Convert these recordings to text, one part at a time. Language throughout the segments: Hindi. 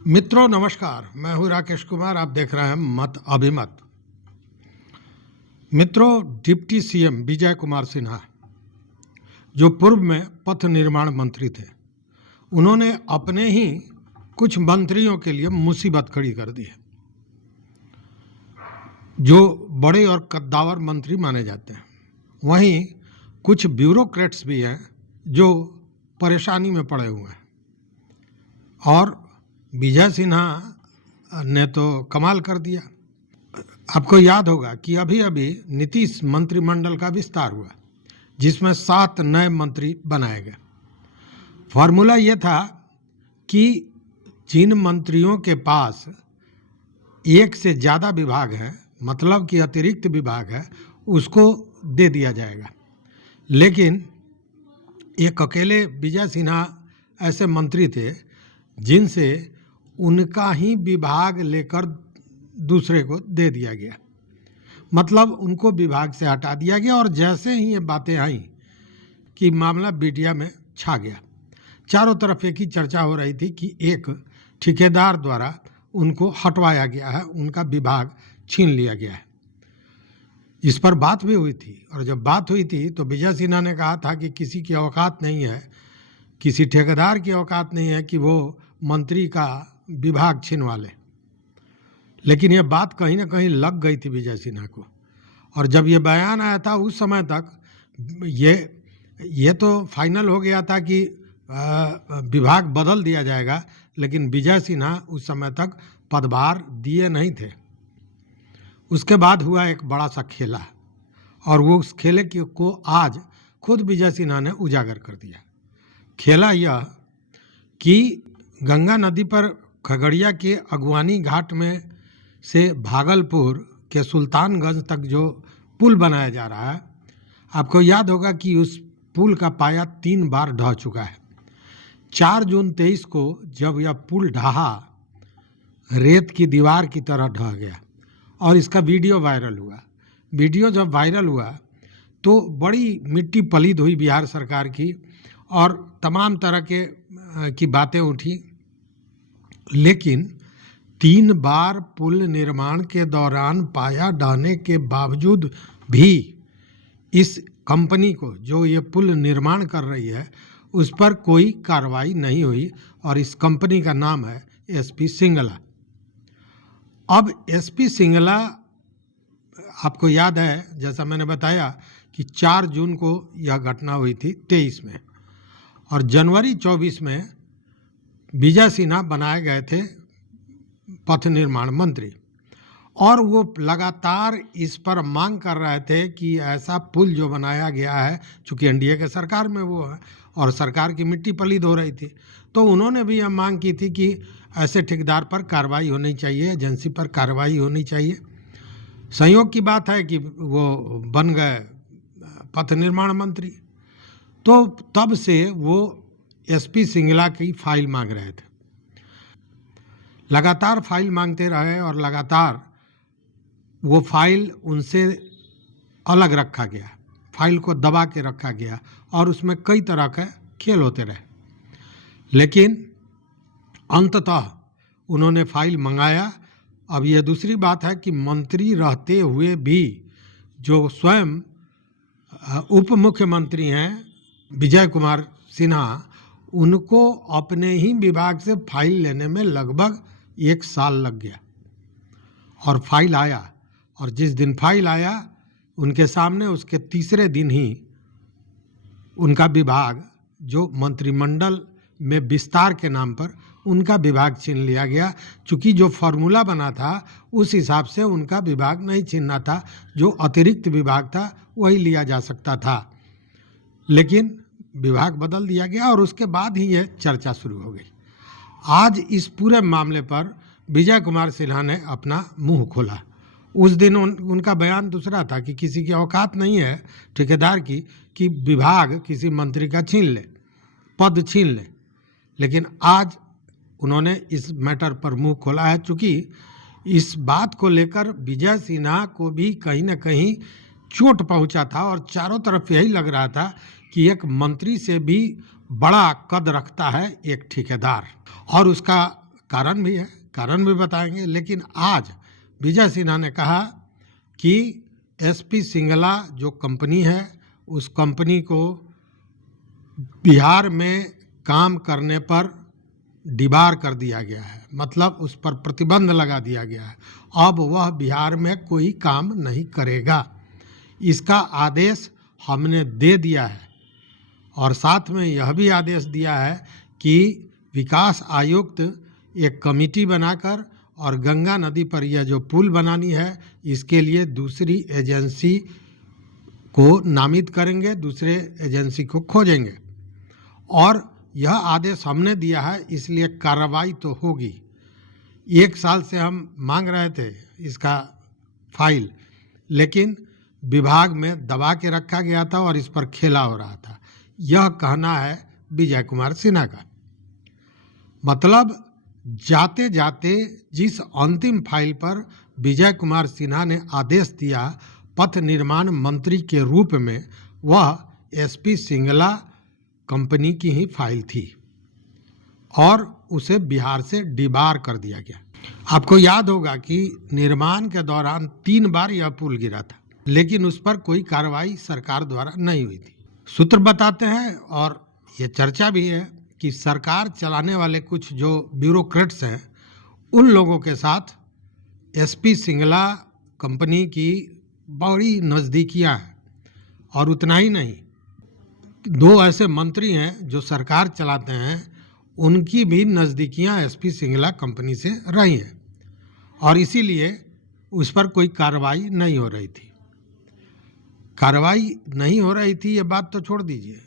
मित्रों नमस्कार, मैं हूं राकेश कुमार। आप देख रहे हैं मत अभिमत। मित्रों, डिप्टी सीएम विजय कुमार सिन्हा जो पूर्व में पथ निर्माण मंत्री थे, उन्होंने अपने ही कुछ मंत्रियों के लिए मुसीबत खड़ी कर दी है, जो बड़े और कद्दावर मंत्री माने जाते हैं। वहीं कुछ ब्यूरोक्रेट्स भी हैं जो परेशानी में पड़े हुए हैं। और विजय सिन्हा ने तो कमाल कर दिया। आपको याद होगा कि अभी अभी नीतीश मंत्रिमंडल का विस्तार हुआ, जिसमें 7 नए मंत्री बनाए गए। फॉर्मूला ये था कि जिन मंत्रियों के पास एक से ज़्यादा विभाग हैं, मतलब कि अतिरिक्त विभाग है, उसको दे दिया जाएगा। लेकिन एक अकेले विजय सिन्हा ऐसे मंत्री थे जिनसे उनका ही विभाग लेकर दूसरे को दे दिया गया, मतलब उनको विभाग से हटा दिया गया। और जैसे ही ये बातें आई कि मामला मीडिया में छा गया, चारों तरफ एक ही चर्चा हो रही थी कि एक ठेकेदार द्वारा उनको हटवाया गया है, उनका विभाग छीन लिया गया है। इस पर बात भी हुई थी, और जब बात हुई थी तो विजय सिन्हा ने कहा था कि किसी की औकात नहीं है, किसी ठेकेदार की औकात नहीं है कि वो मंत्री का विभाग छीनवा ले। लेकिन यह बात कहीं ना कहीं लग गई थी विजय सिन्हा को। और जब ये बयान आया था, उस समय तक ये तो फाइनल हो गया था कि विभाग बदल दिया जाएगा, लेकिन विजय सिन्हा उस समय तक पदभार दिए नहीं थे। उसके बाद हुआ एक बड़ा सा खेला, और वो उस खेले को आज खुद विजय सिन्हा ने उजागर कर दिया। खेला यह कि गंगा नदी पर खगड़िया के अगवानी घाट में से भागलपुर के सुल्तानगंज तक जो पुल बनाया जा रहा है, आपको याद होगा कि उस पुल का पाया 3 बार ढह चुका है। 4 जून 23 को जब यह पुल ढहा, रेत की दीवार की तरह ढह गया, और इसका वीडियो वायरल हुआ। वीडियो जब वायरल हुआ तो बड़ी मिट्टी पलीद हुई बिहार सरकार की, और तमाम तरह की बातें उठी। लेकिन 3 बार पुल निर्माण के दौरान पाया ढहने के बावजूद भी इस कंपनी को, जो ये पुल निर्माण कर रही है, उस पर कोई कार्रवाई नहीं हुई। और इस कंपनी का नाम है एसपी सिंगला। अब एसपी सिंगला, आपको याद है, जैसा मैंने बताया कि 4 जून को यह घटना हुई थी 23 में, और जनवरी 24 में विजय सिन्हा बनाए गए थे पथ निर्माण मंत्री। और वो लगातार इस पर मांग कर रहे थे कि ऐसा पुल जो बनाया गया है, चूँकि एनडीए के सरकार में वो है और सरकार की मिट्टी पलीद हो रही थी, तो उन्होंने भी यह मांग की थी कि ऐसे ठेकेदार पर कार्रवाई होनी चाहिए, एजेंसी पर कार्रवाई होनी चाहिए। संयोग की बात है कि वो बन गए पथ निर्माण मंत्री, तो तब से वो एसपी सिंगला की फाइल मांग रहे थे। लगातार फाइल मांगते रहे, और लगातार वो फाइल उनसे अलग रखा गया, फाइल को दबा के रखा गया, और उसमें कई तरह के खेल होते रहे। लेकिन अंततः उन्होंने फाइल मंगाया। अब ये दूसरी बात है कि मंत्री रहते हुए भी जो स्वयं उप मुख्यमंत्री हैं विजय कुमार सिन्हा, उनको अपने ही विभाग से फाइल लेने में लगभग 1 साल लग गया। और फाइल आया, और जिस दिन फाइल आया उनके सामने, उसके तीसरे दिन ही उनका विभाग, जो मंत्रिमंडल में विस्तार के नाम पर उनका विभाग छीन लिया गया। चूँकि जो फॉर्मूला बना था उस हिसाब से उनका विभाग नहीं छीनना था, जो अतिरिक्त विभाग था वही लिया जा सकता था। लेकिन विभाग बदल दिया गया, और उसके बाद ही ये चर्चा शुरू हो गई। आज इस पूरे मामले पर विजय कुमार सिन्हा ने अपना मुंह खोला। उस दिन उनका बयान दूसरा था कि किसी की औकात नहीं है ठेकेदार की कि विभाग किसी मंत्री का छीन ले, पद छीन ले। लेकिन आज उन्होंने इस मैटर पर मुंह खोला है, चूँकि इस बात को लेकर विजय सिन्हा को भी कहीं ना कहीं चोट पहुंचा था, और चारों तरफ यही लग रहा था कि एक मंत्री से भी बड़ा कद रखता है एक ठेकेदार, और उसका कारण भी है, कारण भी बताएंगे। लेकिन आज विजय सिन्हा ने कहा कि एसपी सिंगला जो कंपनी है उस कंपनी को बिहार में काम करने पर डिबार कर दिया गया है, मतलब उस पर प्रतिबंध लगा दिया गया है। अब वह बिहार में कोई काम नहीं करेगा, इसका आदेश हमने दे दिया है। और साथ में यह भी आदेश दिया है कि विकास आयुक्त एक कमेटी बनाकर और गंगा नदी पर यह जो पुल बनानी है इसके लिए दूसरी एजेंसी को नामित करेंगे, दूसरे एजेंसी को खोजेंगे। और यह आदेश हमने दिया है, इसलिए कार्रवाई तो होगी। 1 साल से हम मांग रहे थे इसका फाइल, लेकिन विभाग में दबा के रखा गया था और इस पर खेला हो रहा था। यह कहना है विजय कुमार सिन्हा का। मतलब जाते जाते जिस अंतिम फाइल पर विजय कुमार सिन्हा ने आदेश दिया पथ निर्माण मंत्री के रूप में, वह एसपी सिंगला कंपनी की ही फाइल थी और उसे बिहार से डिबार कर दिया गया। आपको याद होगा कि निर्माण के दौरान 3 बार यह पुल गिरा था, लेकिन उस पर कोई कार्रवाई सरकार द्वारा नहीं हुई थी। सूत्र बताते हैं और ये चर्चा भी है कि सरकार चलाने वाले कुछ जो ब्यूरोक्रेट्स हैं उन लोगों के साथ एसपी सिंगला कंपनी की बड़ी नज़दीकियां हैं। और उतना ही नहीं, 2 ऐसे मंत्री हैं जो सरकार चलाते हैं, उनकी भी नज़दीकियां एसपी सिंगला कंपनी से रही हैं और इसीलिए उस पर कोई कार्रवाई नहीं हो रही थी। कार्रवाई नहीं हो रही थी ये बात तो छोड़ दीजिए,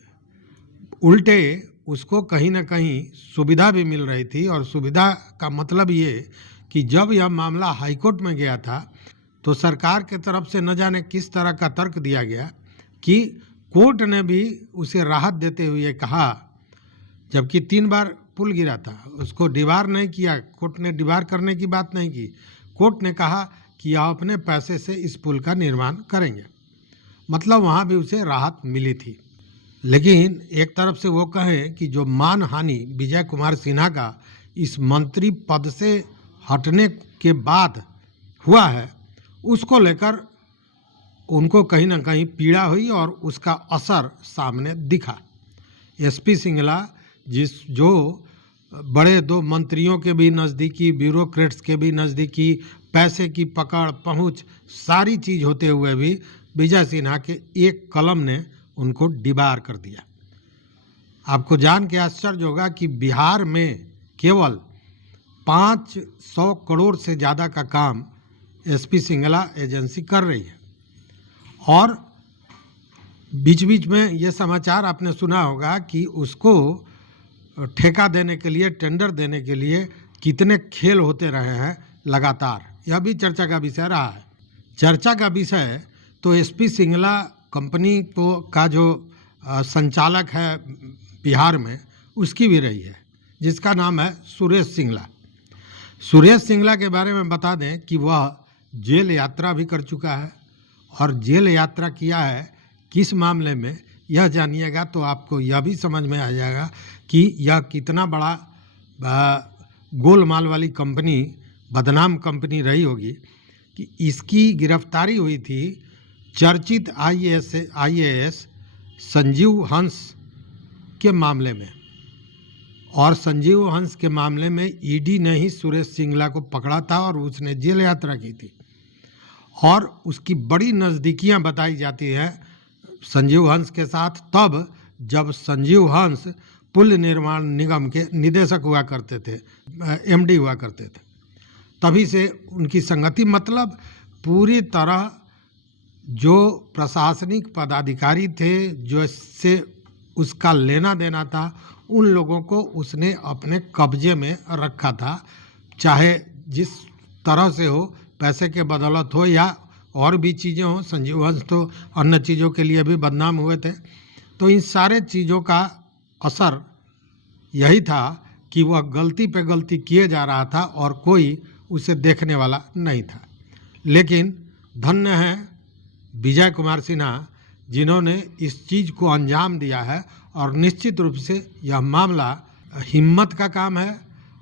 उल्टे उसको कहीं ना कहीं सुविधा भी मिल रही थी। और सुविधा का मतलब ये कि जब यह मामला हाईकोर्ट में गया था तो सरकार के तरफ से न जाने किस तरह का तर्क दिया गया कि कोर्ट ने भी उसे राहत देते हुए कहा, जबकि 3 बार पुल गिरा था, उसको डिबार नहीं किया, कोर्ट ने डिबार करने की बात नहीं की। कोर्ट ने कहा कि आप अपने पैसे से इस पुल का निर्माण करेंगे, मतलब वहाँ भी उसे राहत मिली थी। लेकिन एक तरफ से वो कहें कि जो मानहानि विजय कुमार सिन्हा का इस मंत्री पद से हटने के बाद हुआ है, उसको लेकर उनको कहीं ना कहीं पीड़ा हुई और उसका असर सामने दिखा। एसपी सिंगला जो बड़े 2 मंत्रियों के भी नज़दीकी, ब्यूरोक्रेट्स के भी नज़दीकी, पैसे की पकड़ पहुंच सारी चीज़ होते हुए भी विजय सिन्हा के एक कलम ने उनको डिबार कर दिया। आपको जान के आश्चर्य होगा कि बिहार में केवल 500 करोड़ से ज़्यादा का काम एसपी सिंगला एजेंसी कर रही है। और बीच बीच में ये समाचार आपने सुना होगा कि उसको ठेका देने के लिए, टेंडर देने के लिए कितने खेल होते रहे हैं लगातार। यह भी चर्चा का विषय रहा है। चर्चा का विषय तो एसपी सिंगला कंपनी का जो संचालक है बिहार में, उसकी भी रही है, जिसका नाम है सुरेश सिंगला। सुरेश सिंगला के बारे में बता दें कि वह जेल यात्रा भी कर चुका है। और जेल यात्रा किया है किस मामले में, यह जानिएगा तो आपको यह भी समझ में आ जाएगा कि यह कितना बड़ा गोलमाल वाली कंपनी, बदनाम कंपनी रही होगी। कि इसकी गिरफ्तारी हुई थी चर्चित आईएएस संजीव हंस के मामले में। और संजीव हंस के मामले में ईडी ने ही सुरेश सिंगला को पकड़ा था और उसने जेल यात्रा की थी। और उसकी बड़ी नज़दीकियां बताई जाती हैं संजीव हंस के साथ, तब जब संजीव हंस पुल निर्माण निगम के निदेशक हुआ करते थे, एमडी हुआ करते थे, तभी से उनकी संगति। मतलब पूरी तरह जो प्रशासनिक पदाधिकारी थे, जो इससे उसका लेना देना था, उन लोगों को उसने अपने कब्जे में रखा था, चाहे जिस तरह से हो, पैसे के बदौलत हो या और भी चीज़ें हों। संजीव हंस तो अन्य चीज़ों के लिए भी बदनाम हुए थे। तो इन सारे चीज़ों का असर यही था कि वह गलती पे गलती किए जा रहा था और कोई उसे देखने वाला नहीं था। लेकिन धन्य है विजय कुमार सिन्हा, जिन्होंने इस चीज़ को अंजाम दिया है। और निश्चित रूप से यह मामला हिम्मत का काम है,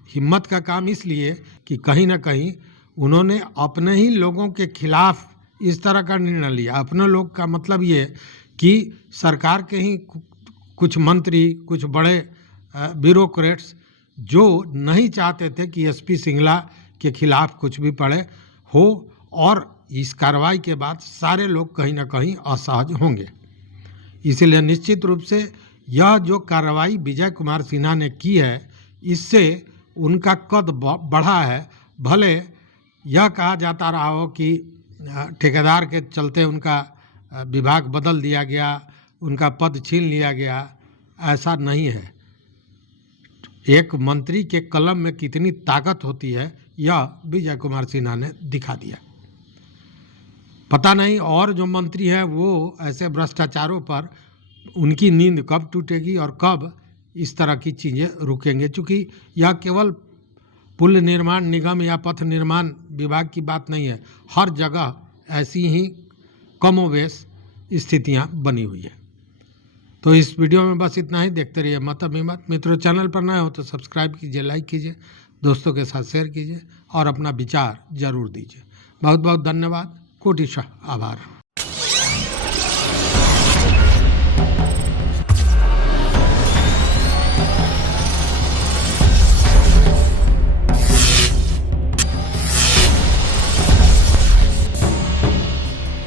हिम्मत का काम इसलिए कि कहीं ना कहीं उन्होंने अपने ही लोगों के खिलाफ इस तरह का निर्णय लिया। अपने लोग का मतलब ये कि सरकार के ही कुछ मंत्री, कुछ बड़े ब्यूरोक्रेट्स जो नहीं चाहते थे कि एसपी सिंगला के खिलाफ कुछ भी पड़े हो, और इस कार्रवाई के बाद सारे लोग कहीं ना कहीं असहज होंगे। इसलिए निश्चित रूप से यह जो कार्रवाई विजय कुमार सिन्हा ने की है, इससे उनका कद बढ़ा है। भले यह कहा जाता रहा हो कि ठेकेदार के चलते उनका विभाग बदल दिया गया, उनका पद छीन लिया गया, ऐसा नहीं है। एक मंत्री के कलम में कितनी ताकत होती है, यह विजय कुमार सिन्हा ने दिखा दिया। पता नहीं और जो मंत्री हैं वो ऐसे भ्रष्टाचारों पर उनकी नींद कब टूटेगी और कब इस तरह की चीज़ें रुकेंगे, क्योंकि यह केवल पुल निर्माण निगम या पथ निर्माण विभाग की बात नहीं है। हर जगह ऐसी ही कमोवेश स्थितियां बनी हुई है। तो इस वीडियो में बस इतना ही। देखते रहिए मत अभिमत। मित्रों, चैनल पर नए हो तो सब्सक्राइब कीजिए, लाइक कीजिए, दोस्तों के साथ शेयर कीजिए और अपना विचार जरूर दीजिए। बहुत बहुत धन्यवाद, कोटिशः आभार।